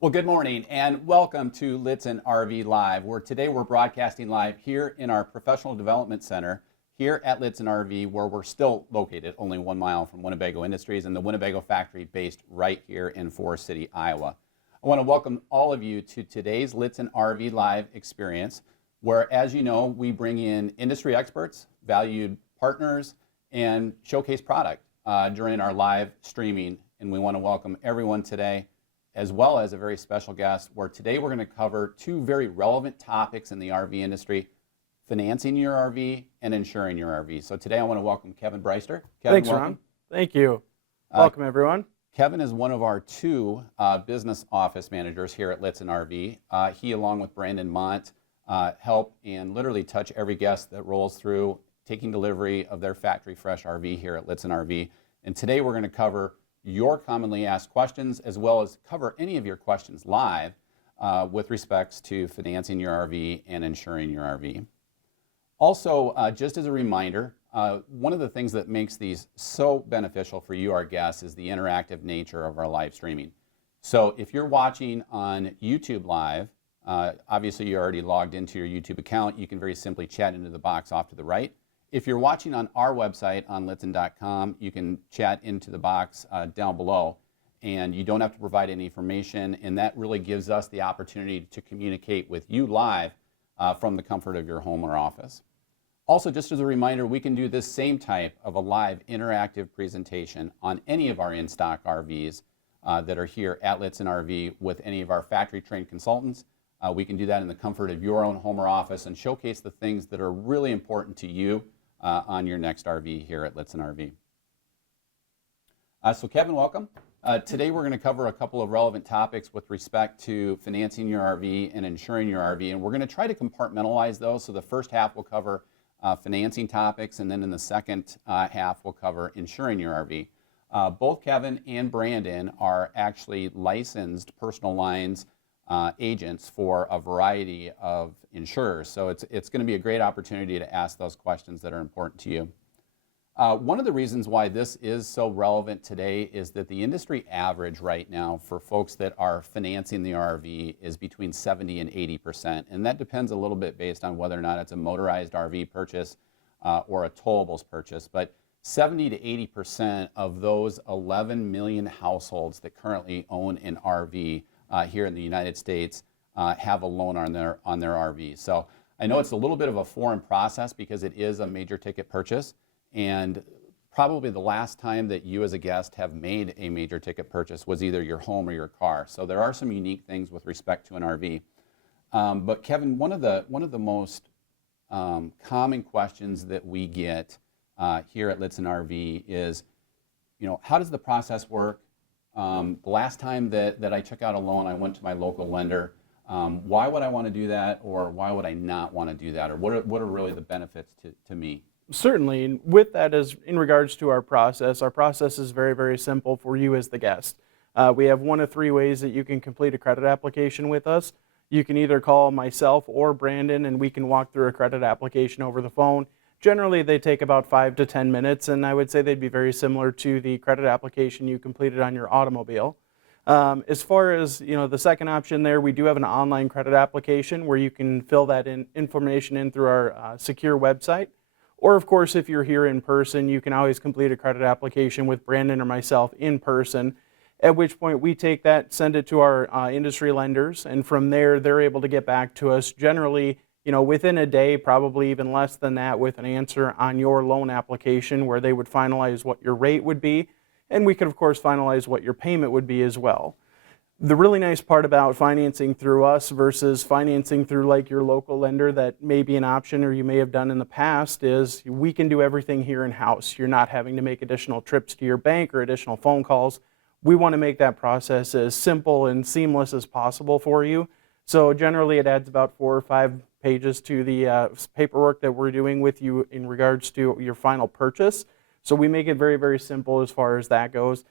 Well, good morning and welcome to Lichtsinn RV Live, where today we're broadcasting live here in our Professional Development Center here at Lichtsinn RV, where we're still located only 1 mile from Winnebago Industries and the Winnebago Factory based right here in Forest City, Iowa. I want to welcome all of you to today's Lichtsinn RV Live experience, where, as you know, we bring in industry experts, valued partners, and showcase product during our live streaming. And we want to welcome everyone today, as well as a very special guest, where today we're going to cover two very relevant topics in the RV industry: financing your RV and insuring your RV. So today I want to welcome Kevin Breister. Kevin, Thanks, welcome. Ron. Thank you. Welcome, everyone. Kevin is one of our two business office managers here at Lichtsinn RV. He, along with Brandon Mont, help and literally touch every guest that rolls through taking delivery of their factory fresh RV here at Lichtsinn RV. And today we're going to cover your commonly asked questions, as well as cover any of your questions live with respects to financing your RV and insuring your RV. Also, just as a reminder, one of the things that makes these so beneficial for you, our guests, is the interactive nature of our live streaming. So if you're watching on YouTube Live, obviously you're already logged into your YouTube account. You can very simply chat into the box off to the right. If you're watching on our website on lichtsinn.com, you can chat into the box down below, and you don't have to provide any information, and that really gives us the opportunity to communicate with you live from the comfort of your home or office. Also, just as a reminder, we can do this same type of a live interactive presentation on any of our in-stock RVs that are here at Lichtsinn RV with any of our factory-trained consultants. We can do that in the comfort of your own home or office and showcase the things that are really important to you on your next RV here at Lichtsinn RV. So Kevin, welcome. Today we're going to cover a couple of relevant topics with respect to financing your RV and insuring your RV, and we're going to try to compartmentalize those. So the first half will cover financing topics, and then in the second half we'll cover insuring your RV. Both Kevin and Brandon are actually licensed personal lines agents for a variety of insurers. So it's going to be a great opportunity to ask those questions that are important to you. One of the reasons why this is so relevant today is that the industry average right now for folks that are financing the RV is between 70 and 80%. And that depends a little bit based on whether or not it's a motorized RV purchase or a towables purchase. But 70 to 80% of those 11 million households that currently own an RV here in the United States have a loan on their RV. So I know it's a little bit of a foreign process because it is a major ticket purchase, and probably the last time that you as a guest have made a major ticket purchase was either your home or your car. So there are some unique things with respect to an RV. But Kevin, one of the most common questions that we get here at Lichtsinn RV is, how does the process work? The last time that I took out a loan, I went to my local lender. Why would I want to do that, or why would I not want to do that, or what are really the benefits to me? Certainly, and with that, as in regards to our process is very, very simple for you as the guest. We have one of three ways that you can complete a credit application with us. You can either call myself or Brandon, and we can walk through a credit application over the phone. Generally, they take about 5 to 10 minutes, and I would say they'd be very similar to the credit application you completed on your automobile. As far as the second option there, we do have an online credit application where you can fill that information in through our secure website. Or, of course, if you're here in person, you can always complete a credit application with Brandon or myself in person, at which point we take that, send it to our industry lenders, and from there, they're able to get back to us generally within a day, probably even less than that, with an answer on your loan application where they would finalize what your rate would be, and we could, of course, finalize what your payment would be as well. The really nice part about financing through us versus financing through like your local lender that may be an option or you may have done in the past is we can do everything here in-house. You're not having to make additional trips to your bank or additional phone calls. We want to make that process as simple and seamless as possible for you. So generally it adds about 4 or 5 pages to the paperwork that we're doing with you in regards to your final purchase. So we make it very, very simple as far as that goes.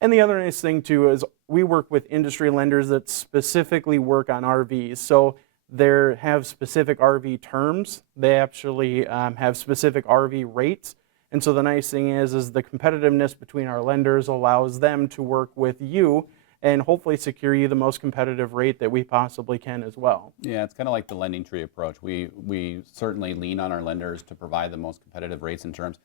And the other nice thing too is we work with industry lenders that specifically work on RVs. So they have specific RV terms. They actually have specific RV rates. And so the nice thing is the competitiveness between our lenders allows them to work with you and hopefully secure you the most competitive rate that we possibly can as well. Yeah, it's kind of like the lending tree approach. We certainly lean on our lenders to provide the most competitive rates and terms.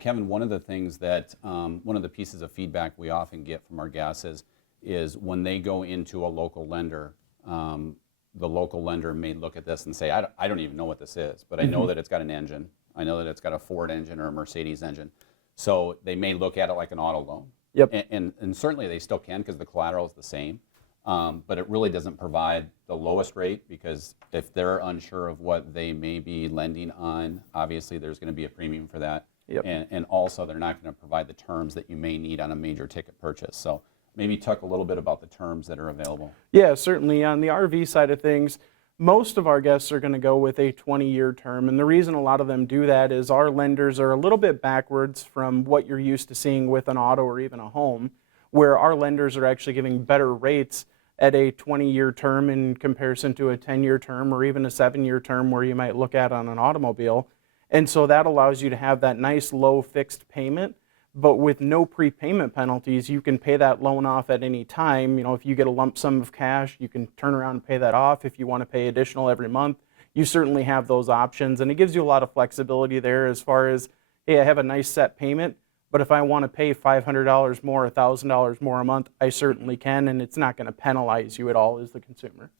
Kevin, one of the things that, one of the pieces of feedback we often get from our guests is when they go into a local lender, the local lender may look at this and say, I don't even know what this is, but I know that it's got an engine. I know that it's got a Ford engine or a Mercedes engine. So they may look at it like an auto loan. Yep. And certainly they still can because the collateral is the same. But it really doesn't provide the lowest rate, because if they're unsure of what they may be lending on, obviously there's going to be a premium for that. Yep. And also they're not going to provide the terms that you may need on a major ticket purchase. So maybe talk a little bit about the terms that are available. Yeah, certainly. On the RV side of things, most of our guests are going to go with a 20-year term, and the reason a lot of them do that is our lenders are a little bit backwards from what you're used to seeing with an auto or even a home, where our lenders are actually giving better rates at a 20-year term in comparison to a 10-year term or even a 7-year term where you might look at on an automobile. And so that allows you to have that nice low fixed payment, but with no prepayment penalties. You can pay that loan off at any time. If you get a lump sum of cash, you can turn around and pay that off. If you want to pay additional every month, you certainly have those options. And it gives you a lot of flexibility there as far as, hey, I have a nice set payment, but if I want to pay $500 more, $1,000 more a month, I certainly can, and it's not going to penalize you at all as the consumer.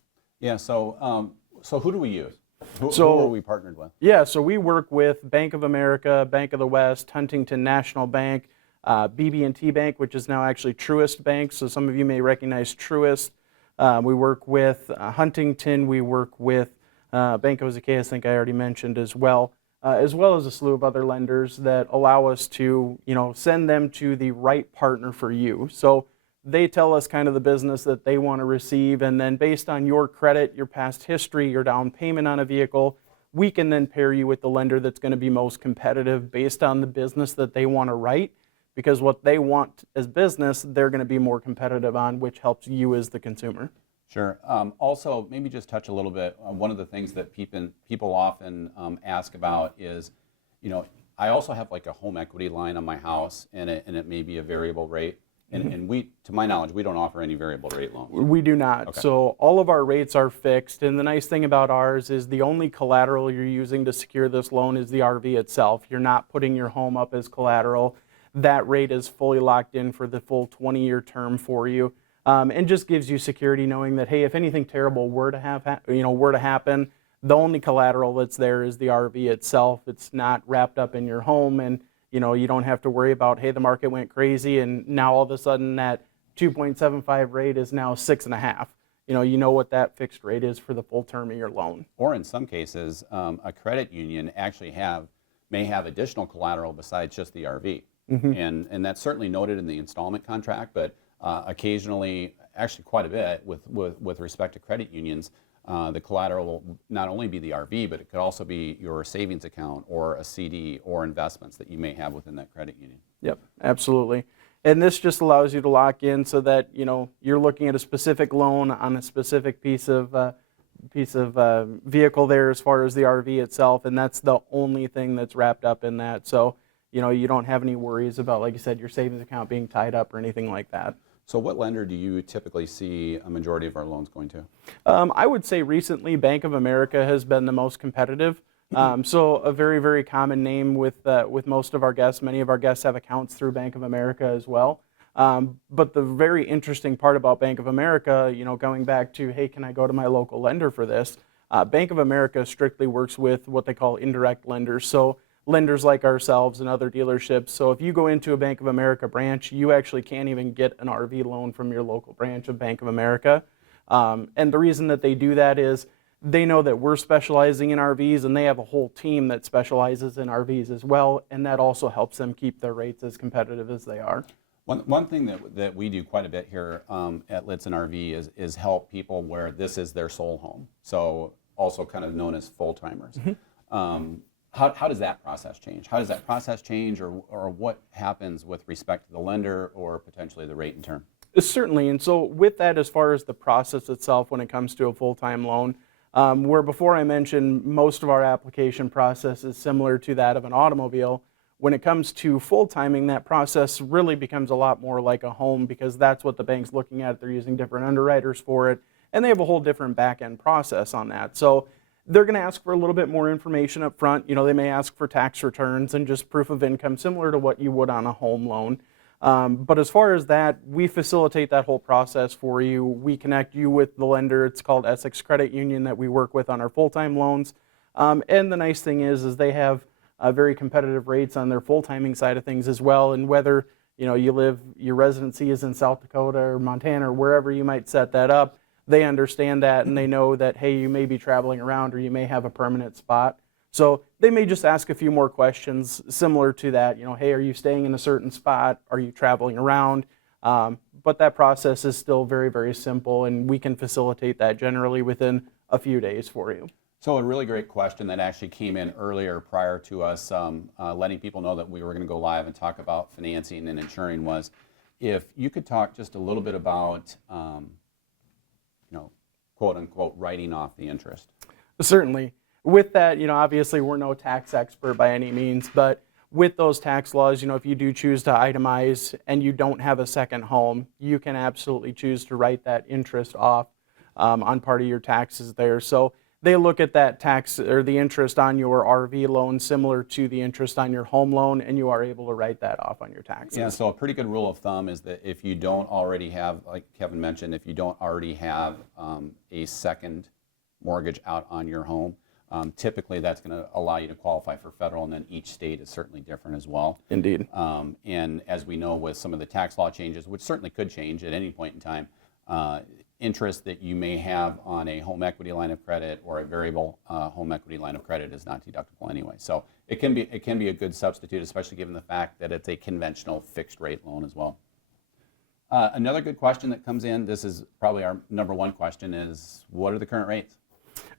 Yeah, so who do we use? Who are we partnered with? Yeah, so we work with Bank of America, Bank of the West, Huntington National Bank, BB&T Bank, which is now actually Truist Bank. So some of you may recognize Truist. We work with Huntington. We work with Bank of Zacchaeus, I think I already mentioned as well as a slew of other lenders that allow us to, send them to the right partner for you. So they tell us kind of the business that they want to receive, and then based on your credit, your past history, your down payment on a vehicle, we can then pair you with the lender that's going to be most competitive based on the business that they want to write, because what they want as business, they're going to be more competitive on, which helps you as the consumer. Sure. Also, maybe just touch a little bit on one of the things that people often ask about is, I also have like a home equity line on my house, and it may be a variable rate. And we, to my knowledge, we don't offer any variable rate loans. We do not. Okay. So all of our rates are fixed. And the nice thing about ours is the only collateral you're using to secure this loan is the RV itself. You're not putting your home up as collateral. That rate is fully locked in for the full 20-year term for you, and just gives you security knowing that, hey, if anything terrible were to happen, the only collateral that's there is the RV itself. It's not wrapped up in your home, and you don't have to worry about, hey, the market went crazy and now all of a sudden that 2.75 rate is now 6.5. You know what that fixed rate is for the full term of your loan. Or in some cases, a credit union actually may have additional collateral besides just the RV. And that's certainly noted in the installment contract, but occasionally, actually quite a bit with respect to credit unions, the collateral will not only be the RV, but it could also be your savings account or a CD or investments that you may have within that credit union. Yep, absolutely. And this just allows you to lock in so that you're looking at a specific loan on a specific piece of vehicle there as far as the RV itself, and that's the only thing that's wrapped up in that. So you don't have any worries about, like you said, your savings account being tied up or anything like that. So what lender do you typically see a majority of our loans going to? I would say recently Bank of America has been the most competitive. So a very, very common name with most of our guests. Many of our guests have accounts through Bank of America as well. But the very interesting part about Bank of America, going back to, hey, can I go to my local lender for this? Bank of America strictly works with what they call indirect lenders. So lenders like ourselves and other dealerships. So if you go into a Bank of America branch, you actually can't even get an RV loan from your local branch of Bank of America. And the reason that they do that is they know that we're specializing in RVs, and they have a whole team that specializes in RVs as well, and that also helps them keep their rates as competitive as they are. One thing that we do quite a bit here at Lichtsinn RV is help people where this is their sole home, so also kind of known as full-timers. How does that process change? How does that process change, or what happens with respect to the lender or potentially the rate and term? Certainly, and so with that, as far as the process itself when it comes to a full-time loan, where before I mentioned most of our application process is similar to that of an automobile, When it comes to full timing, that process really becomes a lot more like a home, because that's what the bank's looking at. They're using different underwriters for it, and they have a whole different back end process on that. So they're going to ask for a little bit more information up front. They may ask for tax returns and just proof of income, similar to what you would on a home loan. But as far as that, we facilitate that whole process for you. We connect you with the lender. It's called Essex Credit Union that we work with on our full-time loans. And the nice thing is they have very competitive rates on their full-timing side of things as well. And whether your residency is in South Dakota or Montana or wherever you might set that up, they understand that, and they know that, hey, you may be traveling around or you may have a permanent spot. So they may just ask a few more questions similar to that. Hey, are you staying in a certain spot? Are you traveling around? But that process is still very, very simple, and we can facilitate that generally within a few days for you. So a really great question that actually came in earlier prior to us letting people know that we were going to go live and talk about financing and insuring was, if you could talk just a little bit about, quote unquote, writing off the interest. Certainly. With that, obviously we're no tax expert by any means, but with those tax laws, if you do choose to itemize and you don't have a second home, you can absolutely choose to write that interest off on part of your taxes there. So they look at that tax or the interest on your RV loan similar to the interest on your home loan, and you are able to write that off on your taxes. Yeah, so a pretty good rule of thumb is that if you don't already have, like Kevin mentioned, if you don't already have a second mortgage out on your home, typically that's going to allow you to qualify for federal, and then each state is certainly different as well. Indeed. And as we know with some of the tax law changes, which certainly could change at any point in time, interest that you may have on a home equity line of credit or a variable home equity line of credit is not deductible anyway. So it can be a good substitute, especially given the fact that it's a conventional fixed rate loan as well. Another good question that comes in, this is probably our number one question, is what are the current rates?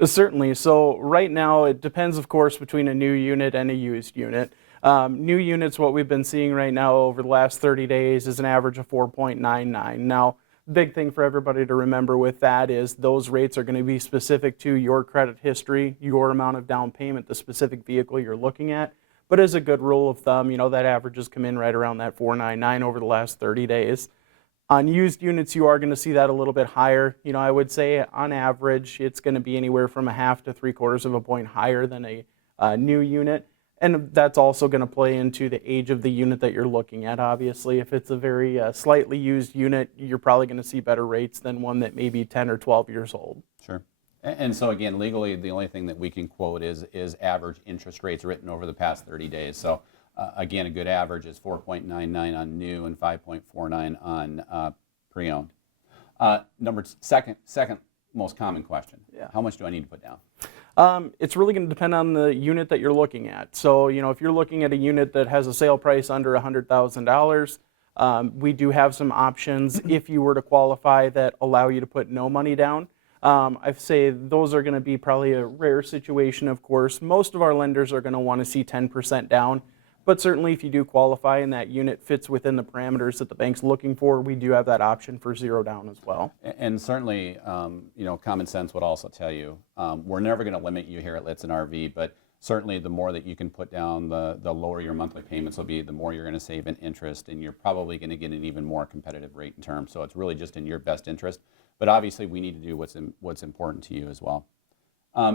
Certainly. So right now it depends, of course, between a new unit and a used unit. New units, what we've been seeing right now over the last 30 days is an average of 4.99. Now, big thing for everybody to remember with that is those rates are going to be specific to your credit history, your amount of down payment, the specific vehicle you're looking at. But as a good rule of thumb, that averages come in right around that 4.99 over the last 30 days. On used units, you are going to see that a little bit higher. I would say on average, it's going to be anywhere from a half to 3/4 of a point higher than a new unit. And that's also going to play into the age of the unit that you're looking at. Obviously, if it's a very slightly used unit, you're probably going to see better rates than one that may be 10 or 12 years old. Sure. And so again, legally, the only thing that we can quote is average interest rates written over the past 30 days. So again, a good average is 4.99 on new and 5.49 on pre-owned. Second most common question. Yeah. How much do I need to put down? It's really going to depend on the unit that you're looking at. So, if you're looking at a unit that has a sale price under $100,000, we do have some options if you were to qualify that allow you to put no money down. I'd say those are going to be probably a rare situation, of course. Most of our lenders are going to want to see 10% down. But certainly if you do qualify and that unit fits within the parameters that the bank's looking for, we do have that option for zero down as well. And certainly, common sense would also tell you, we're never going to limit you here at Lichtsinn RV, but certainly the more that you can put down, the lower your monthly payments will be, the more you're going to save in interest, and you're probably going to get an even more competitive rate in terms. So it's really just in your best interest. But obviously we need to do what's important to you as well.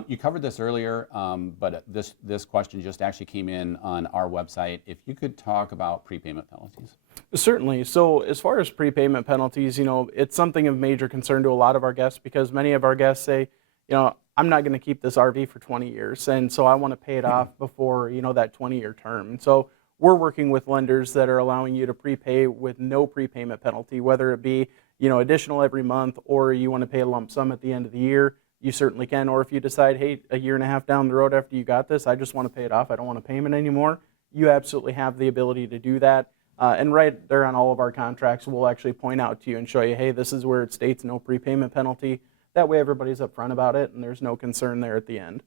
You covered this earlier, but this question just actually came in on our website. If you could talk about prepayment penalties. Certainly. So as far as prepayment penalties, it's something of major concern to a lot of our guests, because many of our guests say, I'm not going to keep this RV for 20 years, and so I want to pay it off before, that 20-year term. And so we're working with lenders that are allowing you to prepay with no prepayment penalty, whether it be, additional every month, or you want to pay a lump sum at the end of the year. You certainly can. Or if you decide, hey, a year and a half down the road after you got this, I just want to pay it off, I don't want a payment anymore, you absolutely have the ability to do that. And right there on all of our contracts, we'll actually point out to you and show you, hey, this is where it states no prepayment penalty. That way everybody's upfront about it and there's no concern there at the end.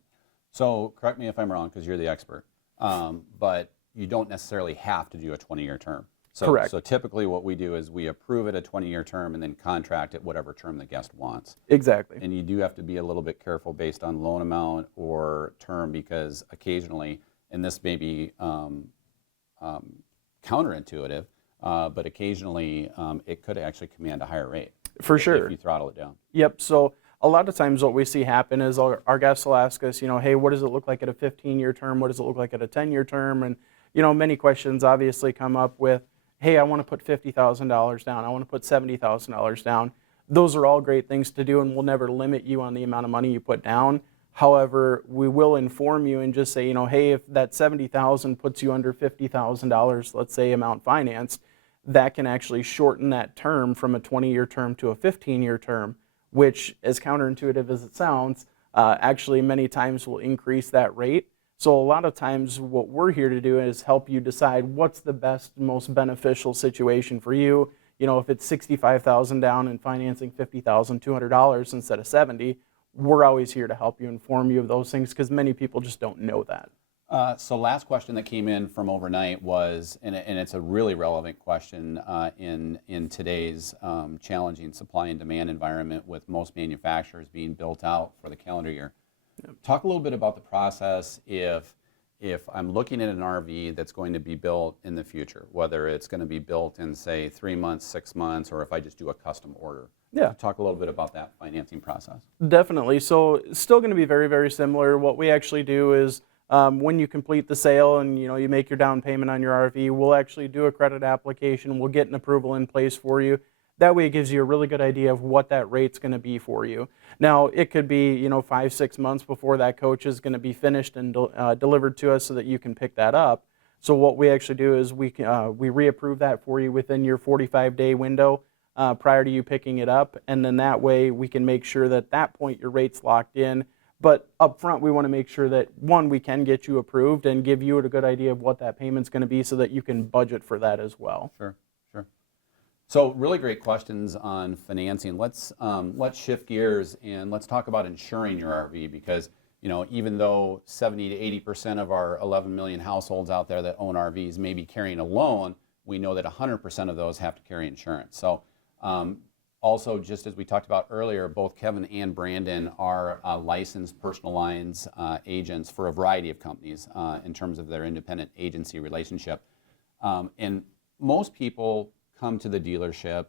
So correct me if I'm wrong, because you're the expert, but you don't necessarily have to do a 20-year term. So, correct. So typically what we do is we approve it a 20-year term and then contract it whatever term the guest wants. Exactly. And you do have to be a little bit careful based on loan amount or term, because occasionally, and this may be counterintuitive, but occasionally it could actually command a higher rate. For sure. If you throttle it down. Yep. So a lot of times what we see happen is our guests will ask us, hey, what does it look like at a 15-year term? What does it look like at a 10-year term? And, many questions obviously come up with, hey, I want to put $50,000 down. I want to put $70,000 down. Those are all great things to do, and we'll never limit you on the amount of money you put down. However, we will inform you and just say, hey, if that $70,000 puts you under $50,000, let's say amount financed, that can actually shorten that term from a 20-year term to a 15-year term, which, as counterintuitive as it sounds, actually many times will increase that rate. So a lot of times what we're here to do is help you decide what's the best, most beneficial situation for you. If it's $65,000 down and financing $50,200 instead of $70,000, we're always here to help you, inform you of those things, because many people just don't know that. So last question that came in from overnight was, and it's a really relevant question in today's challenging supply and demand environment with most manufacturers being built out for the calendar year. Yep. Talk a little bit about the process if I'm looking at an RV that's going to be built in the future, whether it's going to be built in, say, 3 months, 6 months, or if I just do a custom order. Yeah. Talk a little bit about that financing process. Definitely. So it's still going to be very, very similar. What we actually do is when you complete the sale and you make your down payment on your RV, we'll actually do a credit application. We'll get an approval in place for you. That way it gives you a really good idea of what that rate's going to be for you. Now, it could be 5, 6 months before that coach is going to be finished and delivered to us so that you can pick that up. So what we actually do is we reapprove that for you within your 45-day window prior to you picking it up, and then that way we can make sure that at that point your rate's locked in. But up front, we want to make sure that, one, we can get you approved and give you a good idea of what that payment's going to be so that you can budget for that as well. Sure. So really great questions on financing. Let's shift gears and let's talk about insuring your RV, because even though 70 to 80% of our 11 million households out there that own RVs may be carrying a loan, we know that 100% of those have to carry insurance. So also, just as we talked about earlier, both Kevin and Brandon are licensed personal lines agents for a variety of companies in terms of their independent agency relationship. And most people come to the dealership,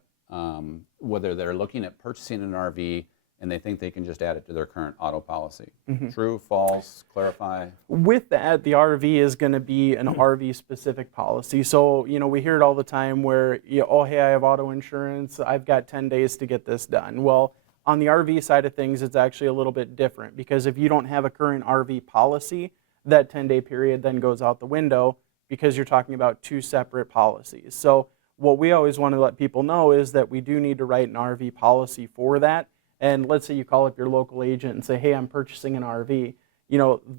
whether they're looking at purchasing an RV and they think they can just add it to their current auto policy. Mm-hmm. True, false, clarify? With that, the RV is going to be an RV-specific policy. So, we hear it all the time where, oh, hey, I have auto insurance. I've got 10 days to get this done. Well, on the RV side of things, it's actually a little bit different, because if you don't have a current RV policy, that 10-day period then goes out the window, because you're talking about two separate policies. So what we always want to let people know is that we do need to write an RV policy for that. And let's say you call up your local agent and say, hey, I'm purchasing an RV.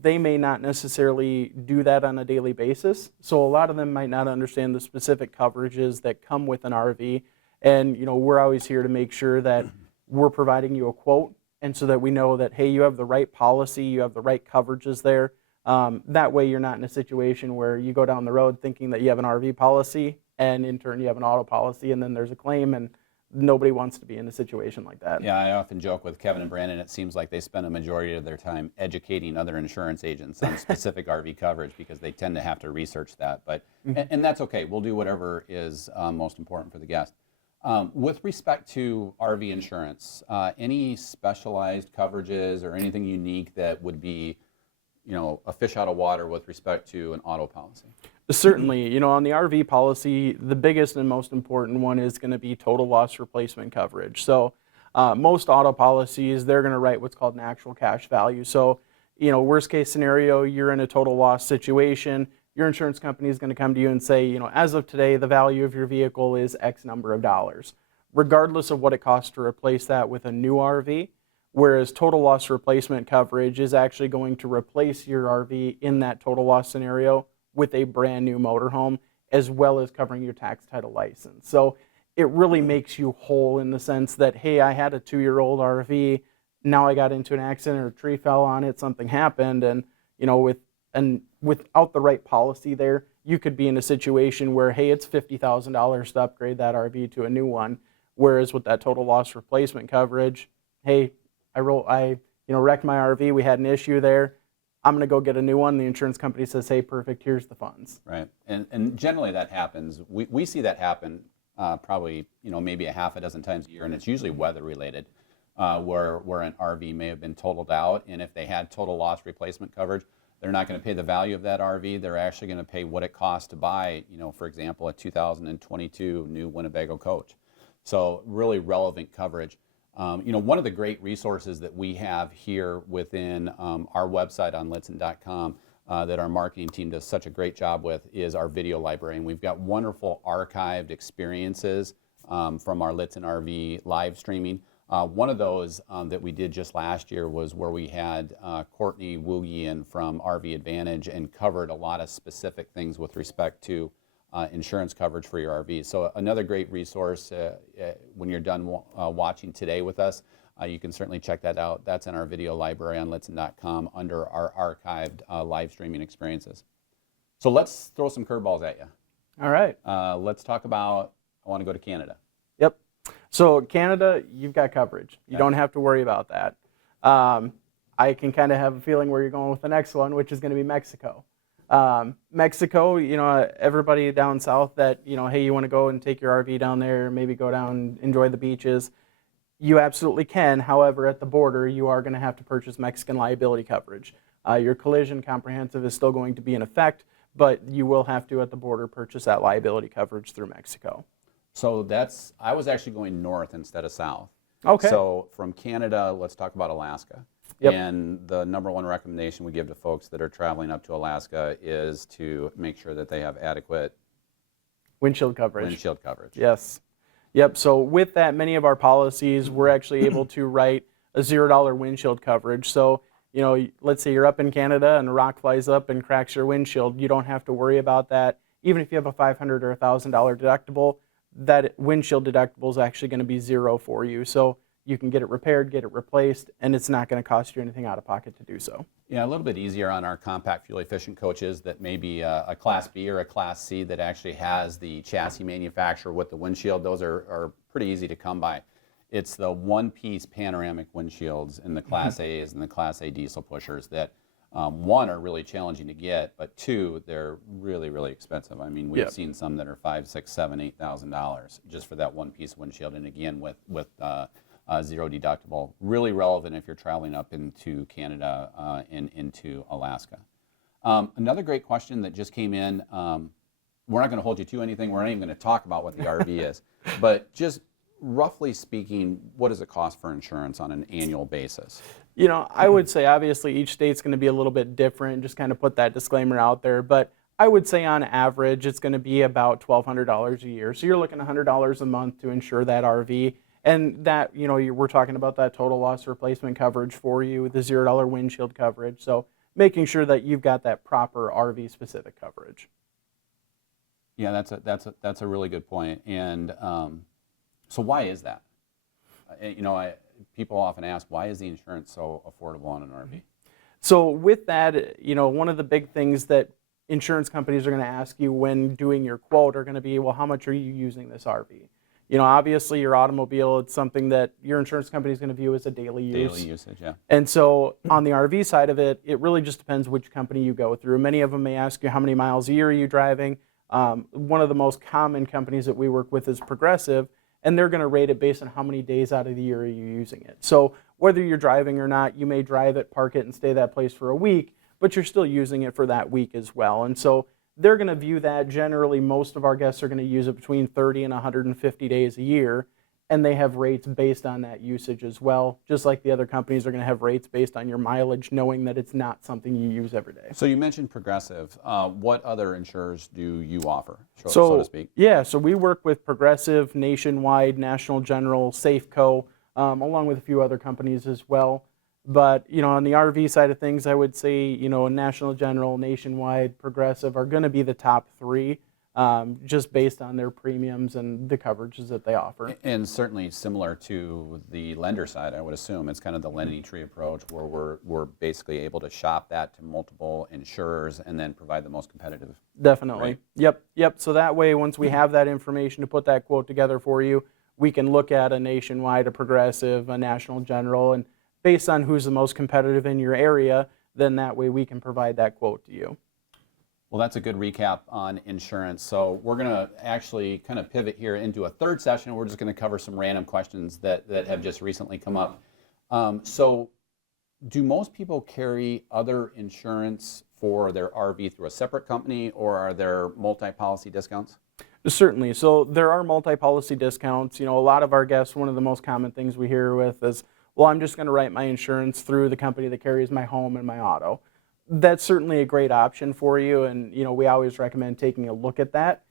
They may not necessarily do that on a daily basis. So a lot of them might not understand the specific coverages that come with an RV. And, we're always here to make sure that we're providing you a quote, and so that we know that, hey, you have the right policy, you have the right coverages there. That way you're not in a situation where you go down the road thinking that you have an RV policy, and in turn you have an auto policy, and then there's a claim, and nobody wants to be in a situation like that. Yeah, I often joke with Kevin and Brandon, it seems like they spend a majority of their time educating other insurance agents on specific RV coverage, because they tend to have to research that. But and that's okay. We'll do whatever is most important for the guest. With respect to RV insurance, any specialized coverages or anything unique that would be, a fish out of water with respect to an auto policy? Certainly. On the RV policy, the biggest and most important one is going to be total loss replacement coverage. So most auto policies, they're going to write what's called an actual cash value. So, worst case scenario, you're in a total loss situation. Your insurance company is going to come to you and say, as of today, the value of your vehicle is X number of dollars, regardless of what it costs to replace that with a new RV. Whereas total loss replacement coverage is actually going to replace your RV in that total loss scenario with a brand new motorhome, as well as covering your tax title license. So it really makes you whole in the sense that, hey, I had a 2-year-old RV, now I got into an accident or a tree fell on it, something happened, and without the right policy there, you could be in a situation where, hey, it's $50,000 to upgrade that RV to a new one. Whereas with that total loss replacement coverage, hey, I wrecked my RV, we had an issue there. I'm going to go get a new one. The insurance company says, hey, perfect, here's the funds. Right, and generally that happens. We see that happen probably maybe a half a dozen times a year, and it's usually weather related, where an RV may have been totaled out, and if they had total loss replacement coverage, they're not going to pay the value of that RV. They're actually going to pay what it costs to buy, for example, a 2022 new Winnebago coach. So really relevant coverage. One of the great resources that we have here within our website on Lichtsinn.com that our marketing team does such a great job with is our video library. And we've got wonderful archived experiences from our Lichtsinn RV live streaming. One of those that we did just last year was where we had Courtney Woogian from RV Advantage and covered a lot of specific things with respect to insurance coverage for your RV. So another great resource when you're done watching today with us, you can certainly check that out. That's in our video library on Lichtsinn.com under our archived live streaming experiences. So let's throw some curveballs at you. All right. Let's talk about, I want to go to Canada. Yep. So Canada, you've got coverage. You don't have to worry about that. I can kind of have a feeling where you're going with the next one, which is going to be Mexico. Mexico, everybody down south that, hey, you want to go and take your RV down there, maybe go down and enjoy the beaches. You absolutely can. However, at the border, you are going to have to purchase Mexican liability coverage. Your collision comprehensive is still going to be in effect, but you will have to, at the border, purchase that liability coverage through Mexico. So I was actually going north instead of south. Okay. So from Canada, let's talk about Alaska. Yep. And the number one recommendation we give to folks that are traveling up to Alaska is to make sure that they have adequate windshield coverage. Windshield coverage. Yes. Yep. So with that, many of our policies, we're actually able to write a $0 windshield coverage. So, let's say you're up in Canada and a rock flies up and cracks your windshield. You don't have to worry about that. Even if you have a $500 or $1,000 deductible, that windshield deductible is actually going to be zero for you. So you can get it repaired, get it replaced, and it's not going to cost you anything out of pocket to do so. Yeah, a little bit easier on our compact fuel efficient coaches that may be a Class B or a Class C that actually has the chassis manufacturer with the windshield. Those are pretty easy to come by. It's the one-piece panoramic windshields in the Class A's and the Class A diesel pushers that, one, are really challenging to get, but two, they're really, really expensive. I mean, we've seen some that are $5,000, $6,000, $7,000, $8,000 just for that one-piece windshield, and again, with zero deductible. Really relevant if you're traveling up into Canada and into Alaska. Another great question that just came in, we're not going to hold you to anything, we're not even going to talk about what the RV is, but just roughly speaking, what does it cost for insurance on an annual basis? I would say obviously each state's going to be a little bit different, just kind of put that disclaimer out there, but I would say on average it's going to be about $1,200 a year. So you're looking at $100 a month to insure that RV. And that, we're talking about that total loss replacement coverage for you, the $0 windshield coverage. So making sure that you've got that proper RV specific coverage. Yeah, that's a really good point. And so why is that? People often ask, why is the insurance so affordable on an RV? So with that, one of the big things that insurance companies are going to ask you when doing your quote are going to be, well, how much are you using this RV? Obviously your automobile, it's something that your insurance company is going to view as a daily use. Daily usage, yeah. And so on the RV side of it, it really just depends which company you go through. Many of them may ask you how many miles a year are you driving. One of the most common companies that we work with is Progressive, and they're going to rate it based on how many days out of the year are you using it. So whether you're driving or not, you may drive it, park it, and stay that place for a week, but you're still using it for that week as well. And so they're going to view that. Generally, most of our guests are going to use it between 30 and 150 days a year, and they have rates based on that usage as well, just like the other companies are going to have rates based on your mileage, knowing that it's not something you use every day. So you mentioned Progressive. What other insurers do you offer, so to speak? Yeah, so we work with Progressive, Nationwide, National General, Safeco, along with a few other companies as well. But, on the RV side of things, I would say, National General, Nationwide, Progressive are going to be the top three, just based on their premiums and the coverages that they offer. And certainly similar to the lender side, I would assume. It's kind of the lending tree approach where we're basically able to shop that to multiple insurers and then provide the most competitive. Definitely. Right? Yep. So that way, once we have that information to put that quote together for you, we can look at a Nationwide, a Progressive, a National General, and based on who's the most competitive in your area, then that way we can provide that quote to you. Well, that's a good recap on insurance. So we're going to actually kind of pivot here into a third session. We're just going to cover some random questions that have just recently come up. So do most people carry other insurance for their RV through a separate company, or are there multi-policy discounts? Certainly. So there are multi-policy discounts. A lot of our guests, one of the most common things we hear with is, well, I'm just going to write my insurance through the company that carries my home and my auto. That's certainly a great option for you, and we always recommend taking a look at that.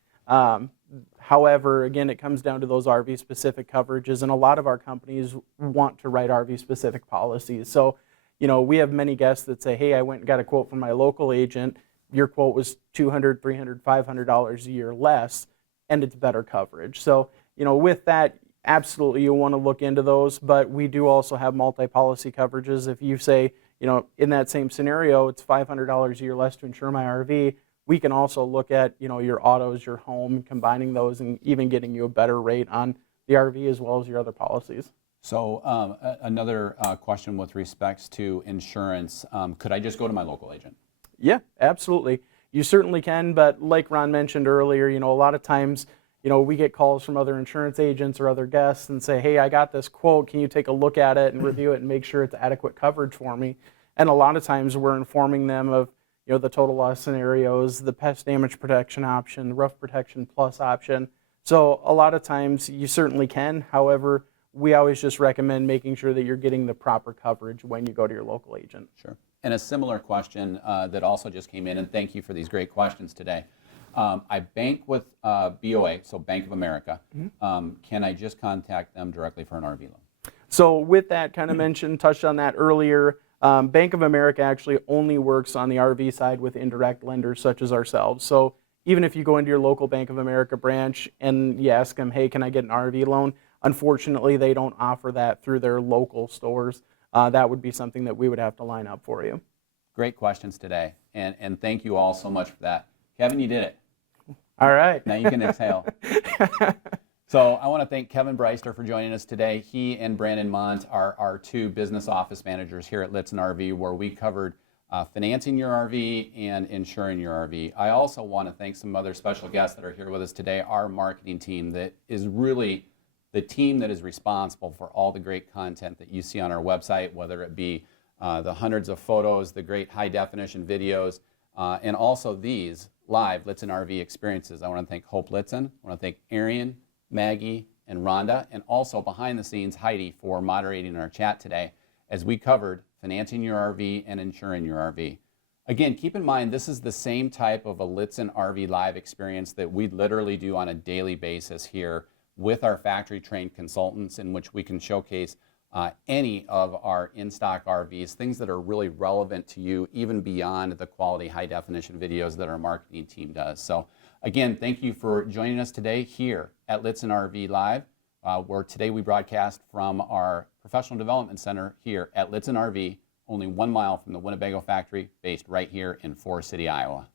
However, again, it comes down to those RV-specific coverages, and a lot of our companies want to write RV-specific policies. So, we have many guests that say, hey, I went and got a quote from my local agent. Your quote was $200, $300, $500 a year less, and it's better coverage. So, with that, absolutely you'll want to look into those, but we do also have multi-policy coverages. If you say, in that same scenario, it's $500 a year less to insure my RV, we can also look at, your autos, your home, combining those and even getting you a better rate on the RV as well as your other policies. So another question with respects to insurance, could I just go to my local agent? Yeah, absolutely. You certainly can, but like Ron mentioned earlier, a lot of times, we get calls from other insurance agents or other guests and say, hey, I got this quote, can you take a look at it and review it and make sure it's adequate coverage for me? And a lot of times we're informing them of, the total loss scenarios, the pest damage protection option, the roof protection plus option. So a lot of times you certainly can. However, we always just recommend making sure that you're getting the proper coverage when you go to your local agent. Sure. And a similar question that also just came in, and thank you for these great questions today. I bank with BOA, so Bank of America. Can I just contact them directly for an RV loan? So with that, kind of touched on that earlier, Bank of America actually only works on the RV side with indirect lenders such as ourselves. So even if you go into your local Bank of America branch and you ask them, hey, can I get an RV loan? Unfortunately, they don't offer that through their local stores. That would be something that we would have to line up for you. Great questions today, and thank you all so much for that. Kevin, you did it. All right. Now you can exhale. So I want to thank Kevin Breister for joining us today. He and Brandon Mont are our two business office managers here at Lichtsinn RV, where we covered financing your RV and insuring your RV. I also want to thank some other special guests that are here with us today, our marketing team that is really the team that is responsible for all the great content that you see on our website, whether it be the hundreds of photos, the great high definition videos, and also these live Lichtsinn RV experiences. I want to thank Hope Lichtsinn, I want to thank Arian, Maggie, and Rhonda, and also behind the scenes Heidi for moderating our chat today as we covered financing your RV and insuring your RV. Again, keep in mind this is the same type of a Lichtsinn RV live experience that we literally do on a daily basis here with our factory trained consultants, in which we can showcase any of our in-stock RVs, things that are really relevant to you, even beyond the quality high-definition videos that our marketing team does. So again, thank you for joining us today here at Lichtsinn RV Live, where today we broadcast from our Professional Development Center here at Lichtsinn RV, only 1 mile from the Winnebago Factory, based right here in Forest City, Iowa.